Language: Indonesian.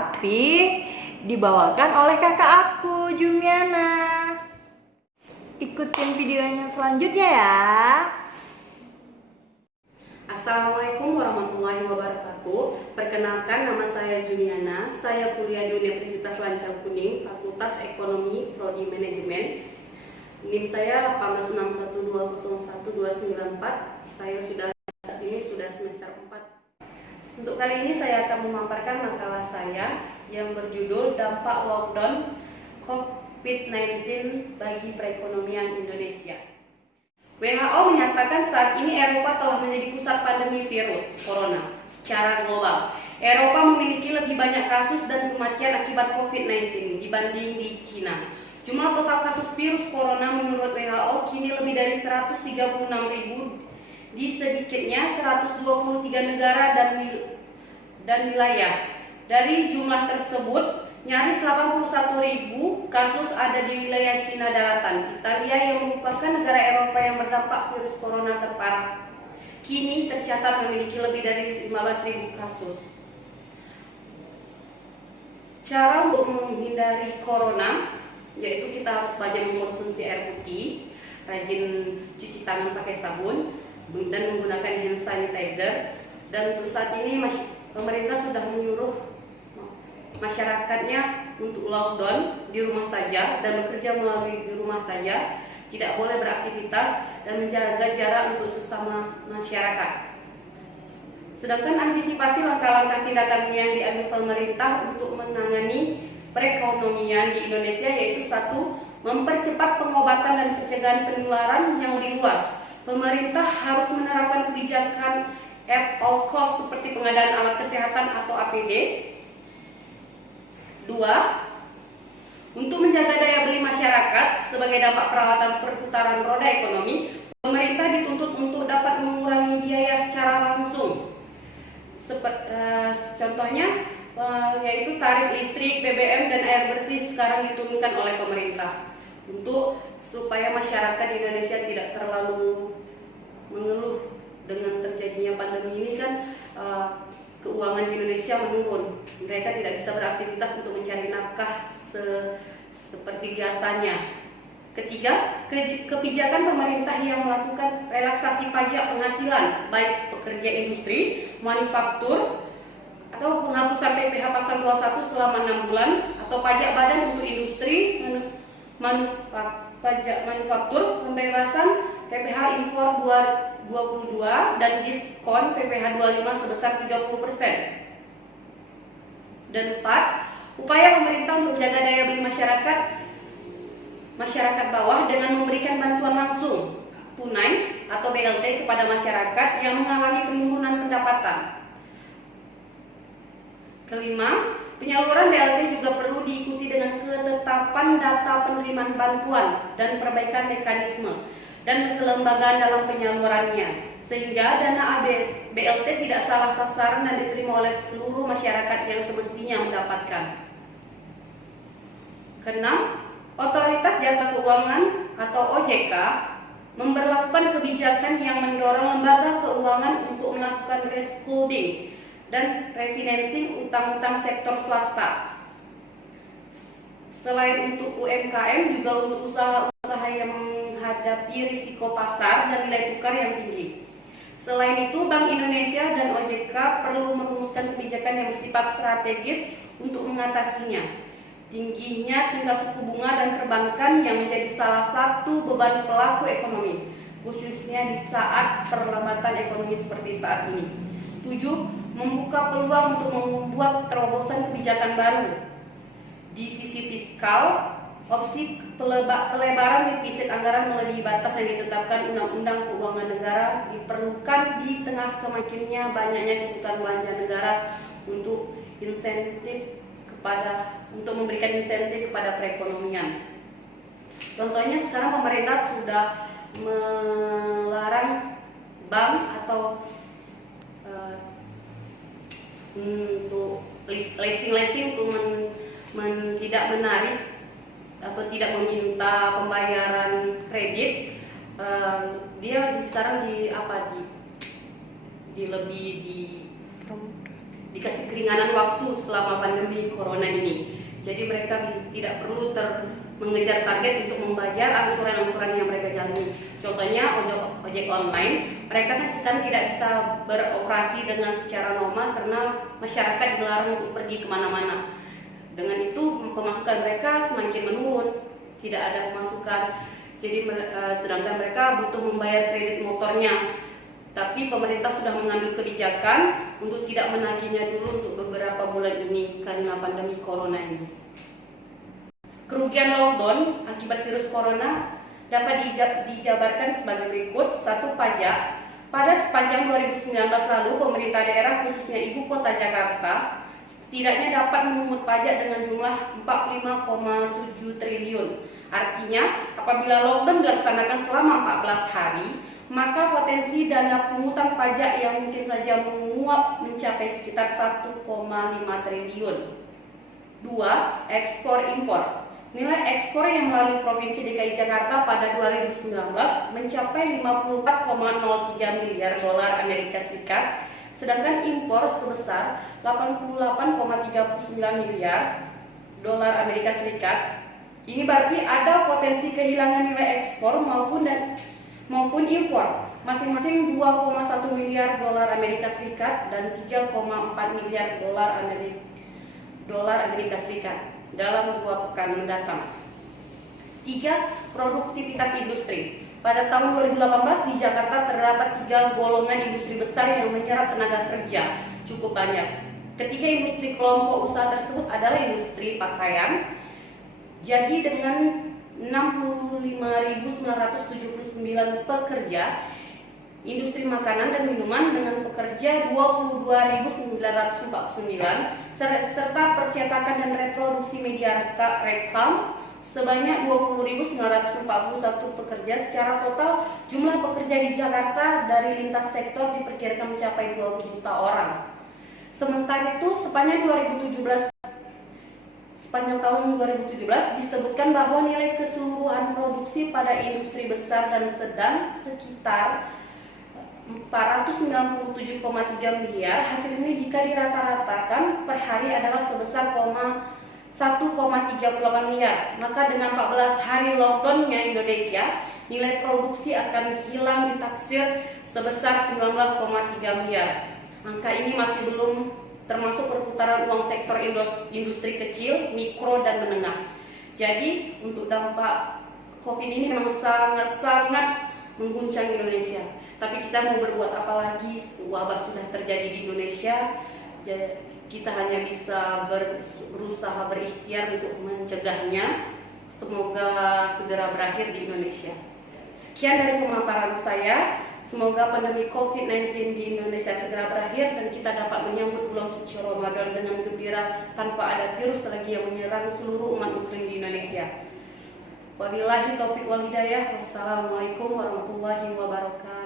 tapi dibawakan oleh kakak aku, Jumiana. Ikutin videonya selanjutnya ya. Assalamualaikum warahmatullahi wabarakatuh. Perkenalkan, nama saya Jumiana. Saya kuliah di Universitas Lancang Kuning, Fakultas Ekonomi, Prodi Manajemen. NIM saya 186120124. Saya saat ini sudah semester 4. Untuk kali ini saya akan memaparkan makalah saya yang berjudul Dampak Lockdown COVID-19 bagi Perekonomian Indonesia. WHO menyatakan saat ini Eropa telah menjadi pusat pandemi virus corona secara global. Eropa memiliki lebih banyak kasus dan kematian akibat COVID-19 dibanding di Cina. Jumlah total kasus virus corona menurut WHO kini lebih dari 136.000 di sedikitnya 123 negara dan wilayah. Dari jumlah tersebut, nyaris 81.000 kasus ada di wilayah Cina daratan. Italia yang merupakan negara Eropa yang berdampak virus corona terparah, kini tercatat memiliki lebih dari 15.000 kasus. Cara untuk menghindari corona, yaitu kita harus banyak mengkonsumsi air putih, rajin cuci tangan pakai sabun, dan menggunakan hand sanitizer. Dan untuk saat ini pemerintah sudah menyuruh masyarakatnya untuk lockdown di rumah saja dan bekerja melalui di rumah saja, tidak boleh beraktivitas dan menjaga jarak untuk sesama masyarakat. Sedangkan antisipasi langkah-langkah tindakan yang diambil pemerintah untuk menangani perekonomian di Indonesia yaitu 1. Mempercepat pengobatan dan pencegahan penularan yang lebih luas. Pemerintah harus menerapkan kebijakan at all cost seperti pengadaan alat kesehatan atau APD. 2. Untuk menjaga daya beli masyarakat sebagai dampak perawatan perputaran roda ekonomi, pemerintah dituntut untuk dapat mengurangi biaya secara langsung. Contohnya yaitu tarif listrik, BBM, dan air bersih sekarang diturunkan oleh pemerintah supaya masyarakat Indonesia tidak terlalu mengeluh dengan terjadinya pandemi ini kan. Keuangan di Indonesia menurun, mereka tidak bisa beraktivitas untuk mencari nafkah seperti biasanya. Ketiga, kebijakan pemerintah yang melakukan relaksasi pajak penghasilan baik pekerja industri, manufaktur, atau penghapusan PPh pasal 21 selama 6 bulan, atau pajak badan untuk industri, pajak manufaktur, pembebasan PPh impor 22 dan diskon PPh 25 sebesar 30%. Dan 4, upaya pemerintah untuk menjaga daya beli masyarakat bawah dengan memberikan bantuan langsung tunai atau BLT kepada masyarakat yang mengalami penurunan pendapatan. Kelima, penyaluran BLT juga perlu diikuti dengan ketetapan data penerimaan bantuan dan perbaikan mekanisme dan kelembagaan dalam penyalurannya, sehingga dana BLT tidak salah sasaran dan diterima oleh seluruh masyarakat yang semestinya mendapatkan. Keenam, Otoritas Jasa Keuangan atau OJK memberlakukan kebijakan yang mendorong lembaga keuangan untuk melakukan reschedule dan refinancing utang-utang sektor swasta. Selain untuk UMKM, juga untuk usaha-usaha yang menghadapi risiko pasar dan nilai tukar yang tinggi. Selain itu, Bank Indonesia dan OJK perlu merumuskan kebijakan yang bersifat strategis untuk mengatasinya. Tingginya tingkat suku bunga dan perbankan yang menjadi salah satu beban pelaku ekonomi, khususnya di saat perlambatan ekonomi seperti saat ini. 7. Membuka peluang untuk membuat terobosan kebijakan baru. Di sisi fiskal, opsi pelebaran defisit anggaran melebihi batas yang ditetapkan Undang-Undang Keuangan Negara diperlukan di tengah semakinnya banyaknya kebutuhan belanja negara untuk memberikan insentif kepada perekonomian. Contohnya sekarang pemerintah sudah melarang bank atau untuk leasing untuk tidak menarik atau tidak meminta pembayaran kredit. Dia sekarang dikasih keringanan waktu selama pandemi corona ini. Jadi mereka tidak perlu mengejar target untuk membayar angsuran-angsuran yang mereka jalani. Contohnya ojek online, mereka kan tidak bisa beroperasi dengan secara normal karena masyarakat dilarang untuk pergi kemana-mana. Dengan itu pemasukan mereka semakin menurun, tidak ada pemasukan. Jadi sedangkan mereka butuh membayar kredit motornya. Tapi pemerintah sudah mengambil kebijakan untuk tidak menagihnya dulu untuk beberapa bulan ini karena pandemi corona ini. Kerugian lockdown akibat virus corona dapat dijabarkan sebagai berikut. 1. Pajak. Pada sepanjang 2019 lalu, pemerintah daerah khususnya Ibu Kota Jakarta setidaknya dapat memungut pajak dengan jumlah 45,7 triliun. Artinya, apabila lockdown dilaksanakan selama 14 hari, maka potensi dana pungutan pajak yang mungkin saja menguap mencapai sekitar 1,5 triliun. 2. Ekspor impor. Nilai ekspor yang melalui Provinsi DKI Jakarta pada 2019 mencapai 54,03 miliar dolar Amerika Serikat, sedangkan impor sebesar 88,39 miliar dolar Amerika Serikat. Ini berarti ada potensi kehilangan nilai ekspor maupun impor masing-masing 2,1 miliar dolar Amerika Serikat dan 3,4 miliar dolar Amerika Serikat dalam 2 pekan mendatang. 3. Produktivitas industri. Pada tahun 2018 di Jakarta terdapat 3 golongan industri besar yang menyerap tenaga kerja cukup banyak. Ketiga industri kelompok usaha tersebut adalah industri pakaian. Jadi dengan 65.979 pekerja, industri makanan dan minuman dengan pekerja 22.949, serta percetakan dan reproduksi media reklam sebanyak 20.941 pekerja. Secara total, jumlah pekerja di Jakarta dari lintas sektor diperkirakan mencapai 20 juta orang. Sementara itu, sepanjang tahun 2017 disebutkan bahwa nilai keseluruhan produksi pada industri besar dan sedang sekitar 497,3 miliar. Hasil ini jika dirata-ratakan per hari adalah sebesar 1,38 miliar. Maka dengan 14 hari lockdownnya Indonesia, nilai produksi akan hilang ditaksir sebesar 19,3 miliar. Angka ini masih belum termasuk perputaran uang sektor industri kecil, mikro, dan menengah. Jadi untuk dampak COVID ini memang sangat-sangat mengguncang Indonesia. Tapi kita mau berbuat apa lagi? Wabah sudah terjadi di Indonesia. Kita hanya bisa berusaha berikhtiar untuk mencegahnya. Semoga segera berakhir di Indonesia. Sekian dari pemaparan saya. Semoga pandemi COVID-19 di Indonesia segera berakhir dan kita dapat menyambut bulan suci Ramadan dengan gembira tanpa ada virus lagi yang menyerang seluruh umat muslim di Indonesia. Wabillahi taufiq wal hidayah. Wassalamualaikum warahmatullahi wabarakatuh.